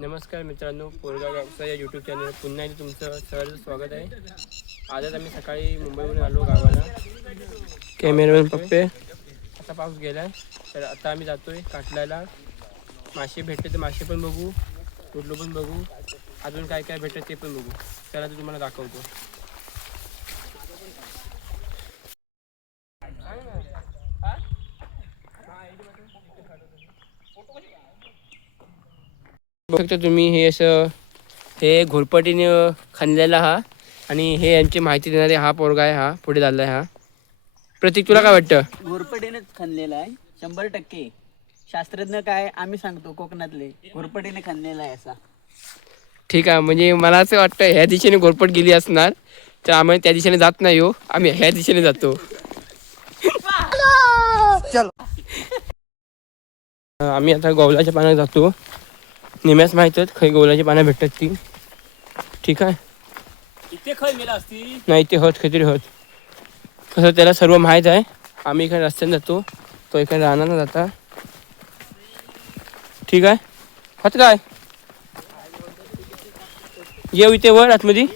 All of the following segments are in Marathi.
नमस्कार मित्रांनो, पोरगा व्यवसाय या यूट्यूब चॅनल पुन्हा एकदा तुमचं सहर्ष स्वागत आहे. आजच आम्ही सकाळी मुंबईवरून आलो गावाला. कॅमेरामॅन पप्पे. आता पाऊस गेलाय तर आता आम्ही जातोय काटल्याला. मासे भेटते तर मासे पण बघू, उरलो पण बघू, अजून काय काय भेटतं ते पण बघू. त्याला तर तुम्हाला दाखवतो. बघू शकता तुम्ही, हे असं हे घोरपटीने खणलेला हा, आणि हे यांची माहिती देणारे हा पोरगा आहे. हा पुढे चाललाय. हा प्रतीक, तुला काय वाटतं? घोरपटीनेच खणलेला आहे 100%. शास्त्रज्ञ काय आम्ही सांगतो कोकणातले, घोरपटीने खणलेला आहे असा. ठीक आहे, म्हणजे मला असं वाटतं ह्या दिशेने घोरपट गेली असणार, तर आम्ही त्या दिशेने जात नाही हो, आम्ही ह्या दिशेने जातो. आम्ही आता गौलाच्या पाण्यात जातो. निम्याच माहित आहेत काही गौलाची पानं भेटतात ती. ठीक आहे, इथे खय मेला असती नाही ते होत खत्री होत कसं त्याला सर्व माहीत आहे. आम्ही इकडे रस्त्याने जातो, तो इकडे राहणार ना जाता. ठीक आहे, होत काय येऊ इथे वर आतमध्ये.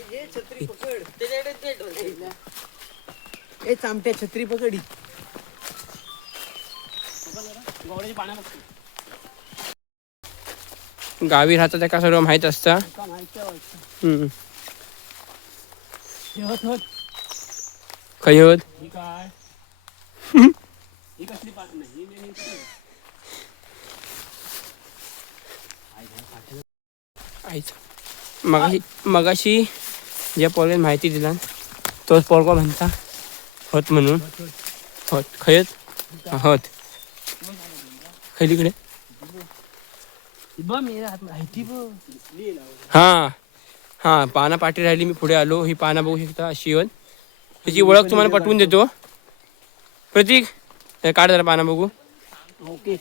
चामट्या छत्री पकडी. गावी राहतात त्या सर्व माहीत असतं. खय होत मगाशी ज्या पोरग्याने माहिती दिला तोच पोरगा म्हणता होत म्हणून. होत खयत होत खयलीकडे. हा हा, पाना पाठी राहिली, मी पुढे आलो. ही पाना बघू शकता अशी होत. त्याची ओळख तुम्हाला पटवून देतो. प्रतीक, काढ जरा पाना बघू. ओके.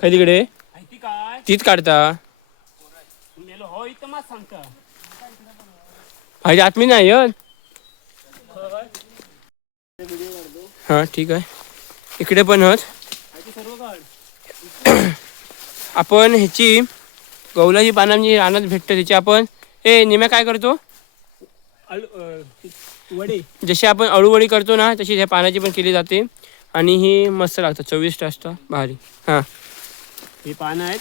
खयलीकडे तीच काढता. भाई आत्मी नाही येत. हा ठीक आहे, इकडे पण होत. आपण ह्याची गौलाची पानं जी रानात भेटतं त्याची आपण निम्या काय करतो, वडे. जशी आपण अळूवडी करतो ना तशी ह्या पानाची पण केली जाते, आणि ही मस्त लागतं, चविष्ट असतं, भारी. हां, ही पानं आहेत.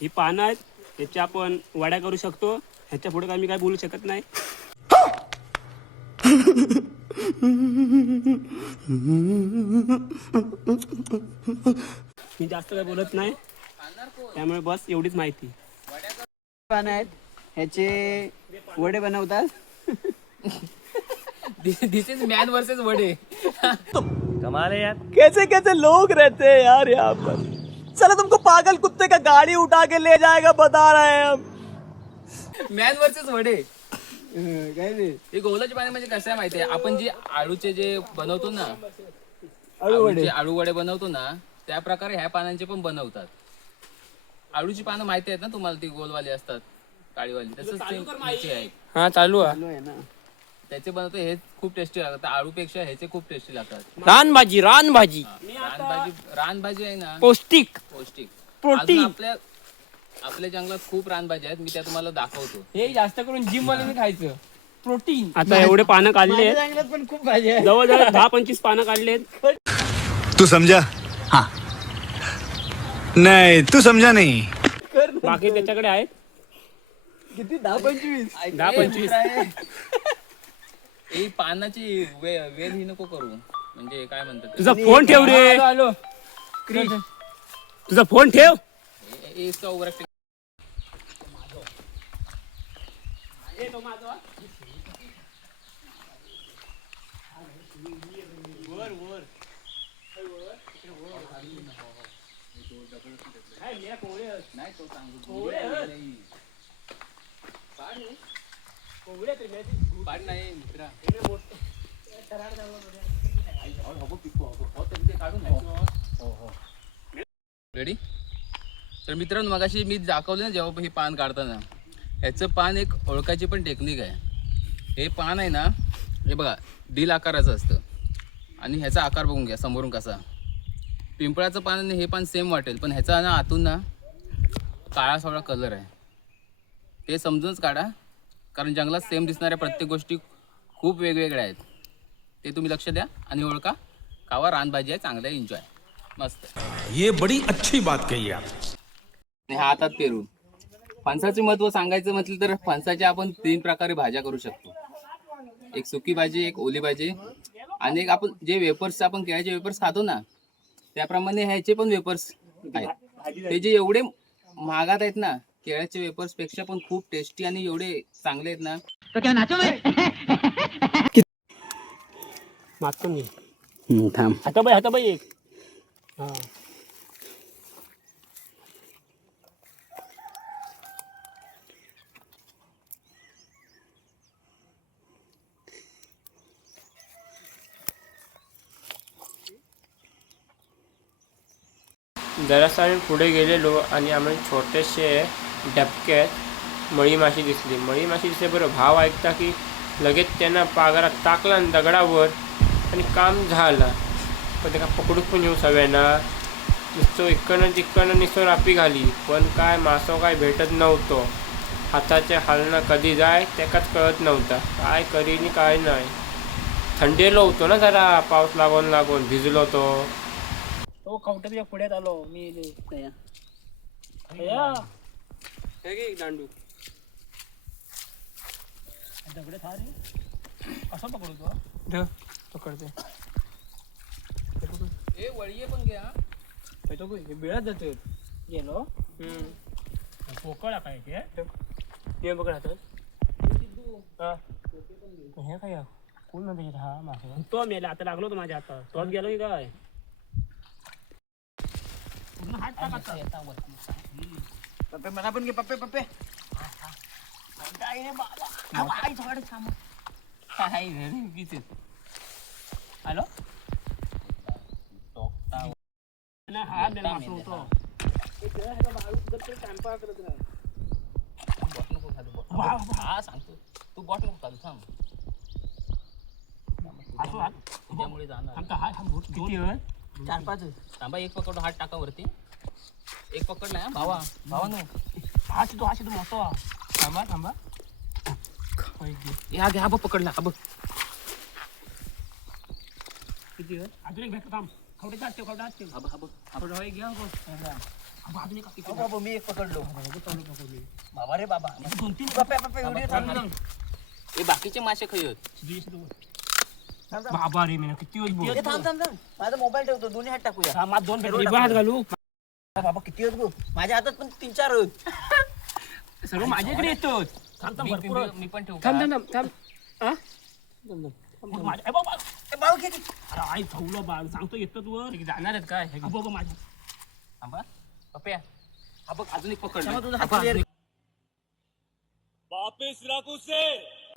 ही पानं आहेत, ह्याच्या आपण वड्या करू शकतो. ह्याच्या पुढे आम्ही काय बोलू शकत नाही. मी जास्त काय बोलत नाही, त्यामुळे बस एवढीच माहिती. पानं आहेत, ह्याचे वडे बनवतात. दिस इज मैन वर्सेस वडे. कमाल है यार, कैसे कैसे लोग रहते हैं यार यहाँ पर. चलो तुमको पागल कुत्ते का गाड़ी उठा के ले जाएगा, बता रहे हैं हम. मॅन वर्सेस वडे. काय रे, हे गौलाचे पाणी म्हणजे कसं आहे माहितीये, आपण जे आळूचे जे बनवतो ना, अळूवडे. आळू वडे बनवतो ना, त्या प्रकारे ह्या पानांचे पण बनवतात. आळूची पानं माहिती आहेत ना तुम्हाला, ती गोलवाली असतात, काळीवाली. तसंच ते आहे. हा चालू आहे. चालू आहे ना. त्याचे बनवतो हे खूप टेस्टी लागतात. आळूपेक्षा ह्याचे खूप टेस्टी लागतात. रानभाजी रानभाजी रानभाजी आहे ना, पौष्टिक. पौष्टिक. प्रोटीन. अजून आपल्या जंगलात खूप रानभाजी आहेत, मी त्या तुम्हाला दाखवतो. हे जास्त करून जिम वाल्याने खायचं, प्रोटीन. आता एवढे पानं काढले, जंगलात पण खूप भाजी आहे. जवळजवळ 10-25 पानं काढलेत. तू समझा? हाँ. नहीं, तू समझा नहीं. बाकी त्याच्याकडे आहेत किती 10-25. 10-25. ही पानाची वेल ही नको करू, म्हणजे काय म्हणतात, तुझा फोन ठेव रे. आलो. तुझा फोन ठेव. इसका ओव्हर नाही मित्रा. रेडी. तर मित्रांनो, मगाशी मी दाखवलं ना जेव्हा हे पान काढताना, ह्याचं पान एक ओळखायची पण टेक्निक आहे. हे पान आहे ना, हे बघा डील आकाराचं असतं आणि ह्याचा आकार बघून घ्या समोरून कसा. पिंपळाचं पान आणि हे पान सेम वाटेल, पण ह्याचा ना आतून ना काळा सावळा कलर आहे. ते समजूनच काढा, कारण जंगलात सेम दिसणाऱ्या प्रत्येक गोष्टी खूप वेगवेगळ्या आहेत. ते तुम्ही लक्ष द्या आणि ओळखा. खावा, रानभाजी आहे, चांगलं एन्जॉय, मस्त. ये बड़ी अच्छी बात कही आप. आणि हा हातात पेरू. फणसाचे महत्त्व सांगायचं म्हटलं तर फणसाच्या आपण 3 प्रकारे भाज्या करू शकतो. एक सुकी भाजी, एक ओली भाजी आणि एक आपण जे वेपर्स, आपण केळ्याचे वेपर्स खातो ना, त्याप्रमाणे ह्याचे पण वेपर्स आहेत. ते जे एवढे महागात आहेत ना, केळ्याच्या वेपर्स पेक्षा पण खूप टेस्टी आणि एवढे चांगले आहेत ना. मागतो मी आता बाई एक. हा जरासा आम्ही पुढे गेलेलो आणि आम्हाला छोटेसे डबक्यात मळी माशी दिसली. मळी माशी दिसले बरं, भाव ऐकता की लगेच त्यांना पागारात टाकला आणि दगडावर आणि काम झालं. पण त्याला पकडून पण येऊ सगळ्यांना. नुसतं इकडनं तिकडनं नुसतं रापी घाली, पण काय मासो काय भेटत नव्हतं. हाताच्या हालणं कधी जाय त्याकाच कळत नव्हता. काय करीनी काय नाही. थंडेलो होतो ना जरा, पाऊस लागून भिजलो होतो. तो काउंटरच्या पुढ्यात आलो मी. दांडू दगडे था रे, कसं पकडू तो? पकडते ए वळीये पण घ्या. बिळत जातो गेलो. पोकळा काय ते बघ राहतात. हे काय कोण म्हणते हा मासे तो मेला. आता लागलो तो माझ्या हातात. तोच गेलो की काय? हात टाकायचा. पप्पे मला पण घे. पप्पे पप्पे हॅलो हा मेला मासू होतो. हा सांगतो, तू बॉट नको खाली थांब. त्यामुळे जाणार. 4-5 थांबा, एक पकडो, हात टाका वरती. एक पकडला भावा नो. हा शितो मोठा. थांबा हा घ्या, हा बघ पकडला. हा बघ किती वेळ अजून एक भेटतो. थांब खवडे असते. हा बघ घ्या अजून एक किती बाबा मी एक पकडलो. बाबा रे बाबा. 2-3 पप्पे पप्पे व्हिडिओ चालू. हे बाकीचे मासे खायत. बाबा रे मी किती वेळ थांब थांब थांब. माझा मोबाईल ठेवतो. दोन्ही हात टाकूया. माझ 2 भेटले. हात घालू. बाबा किती होत गो. माझ्या हातात पण 3-4 होत. सर्व माझ्याकडे येतो. मी पण ठेवू. भाऊ किती आई ठेवलं बाळ सांगतो येतो तू जाणार आहेत काय? बाबा माझ्या थांबा पप्या. हा बघ अजून एक पकडला. तुझा हात clear.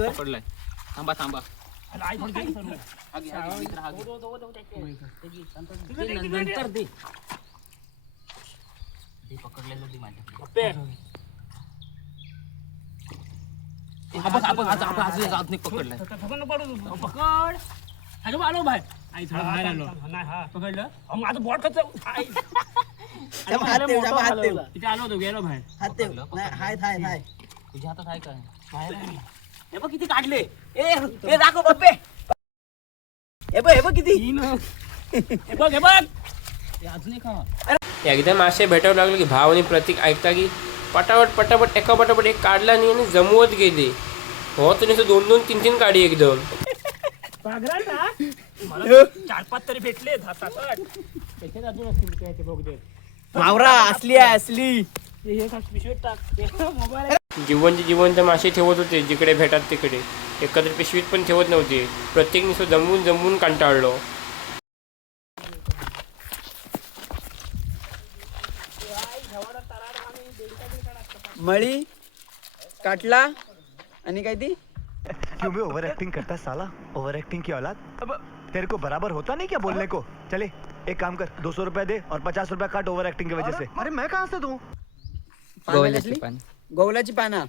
पकडलाय. थांबा. आई थोडी हा घे, मित्र, हा घे. नंतर दे. हे पकडलेलं दे माझ्याकडे. हा बघ अजून एक पकडलाय. पकड हॅलो आलो बाहेर. आई थोडा बाहेर आलो. नाही हा पकडलं. माझं बोट कसं हात ठेव. तिथे आलो होतो गेलो बाहेर. हात ठेव. नाही हाय. तुझ्या हातात आहे काय? हे बघ किती काढले. ए दाखव पप्पे. हे बघ किती. हे बघ हे अजून एक हा. एकदा मासे भेटावं लागलं की भाव आणि प्रतीक ऐकता की पटापट एका पटापट एक काढला नाही आणि जमवत गेले. हो तर 2-2, 3-3 काढी एकदम. ना 4-5 तरी भेटले. 7-8 त्याच्यात अजून असतील बघ. मावरा असली. पिशवीत टाक मोबाईल. जिवंत मासे ठेवत होते जिकडे भेटात तिकडे. एकत्र पिशवीत पण ठेवत नव्हते. प्रत्येक नुसतं जमवून कंटाळलो. मळी काटला आणि काय ती. क्यों भी ओवर एक्टिंग करता है साला. ओवर एक्टिंग की औलाद. अब तेरे को बराबर होता नहीं क्या बोलने को. चले एक काम कर, 200 रुपया दे और 50 रुपया काट ओवर एक्टिंग की वजह से. अरे मैं कहाँ से दूं. गवलाची पाना.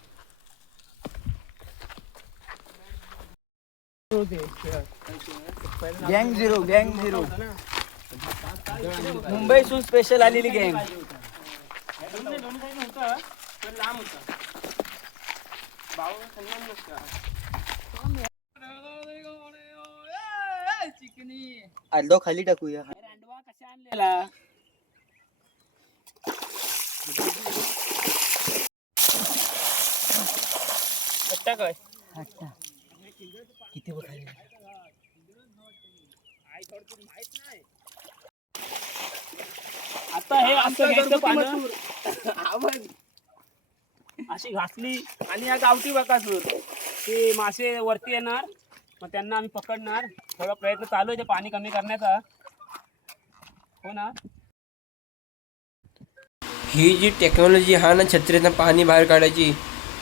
होते गँग झिरो मुंबईसून स्पेशल आलेली गँग. लांब होता भाऊ सन्मान नसतं. अर्धो खाली टाकूया. हट्टा काय किती बघ खाली. आता हे असं घ्यायचं पानं अशी घासली आणि या गावठी बकासूर ते मासे वरती येणार, मग त्यांना आम्ही पकडणार. थोडा प्रयत्न चालू आहे ते पाणी कमी करण्याचा. हो ना. ही जी टेक्नॉलॉजी हा ना छत्रीतनं पाणी बाहेर काढायची,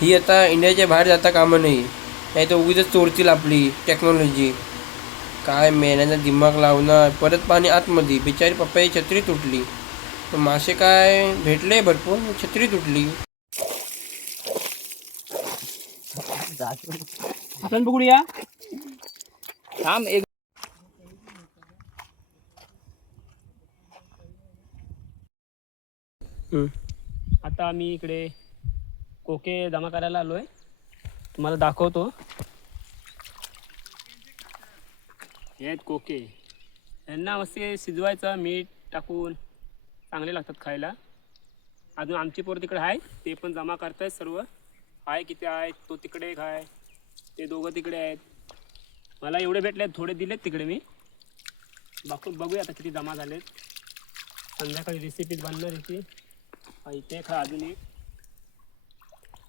ही आता इंडियाच्या बाहेर जाता कामा नाही. नाही तर उगीच चोरतील आपली टेक्नॉलॉजी. काय मेल्याचा दिमाग लावणार. परत पाणी आतमध्ये. बिचारी पप्पाची छत्री तुटली. मासे काय भेटले भरपूर, छत्री तुटली. आपण बघूया. थांब एक. आता आम्ही इकडे कोके जमा करायला आलोय. तुम्हाला दाखवतो. हे आहेत कोके. यांना मस्त शिजवायचं मीठ टाकून, चांगले लागतात खायला. अजून आमची पोरं तिकडे आहे, ते पण जमा करतायत सर्व. आहे किती आहेत, तो तिकडे एक आहे, ते दोघं तिकडे आहेत. मला एवढे भेटले, थोडे दिलेत तिकडे मी. बघूया आता किती जमा झालेत. संध्याकाळी रेसिपीज बनणार याची. इथे खा अजून एक.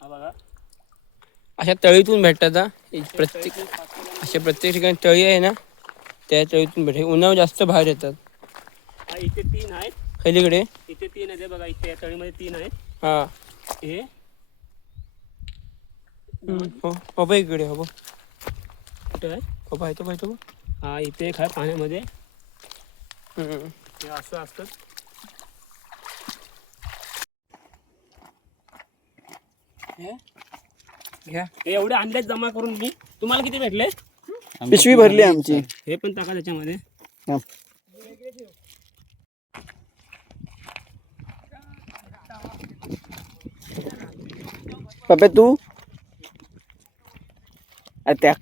हा बघा, अशा तळीतून भेटतात. प्रत्येक ठिकाणी तळी आहे ना, त्या तळीतून भेटतात. उन्हाळ्यात जास्त बाहेर येतात. इथे 3 आहेत. खैलीकडे इथे 3 आहेत. बघा इथे तळीमध्ये 3 आहेत. हा हे हो इकडे हो कुठे आहे. हो पाहतो पाहतो. हा इथे एक आहे पाण्यामध्ये. हे असं असतं. घ्या. हे एवढे अंड्यात जमा करून मी. तुम्हाला किती भेटले. पिशवी भरली आमची. हे पण टाका त्याच्यामध्ये. पप्पे तू त्या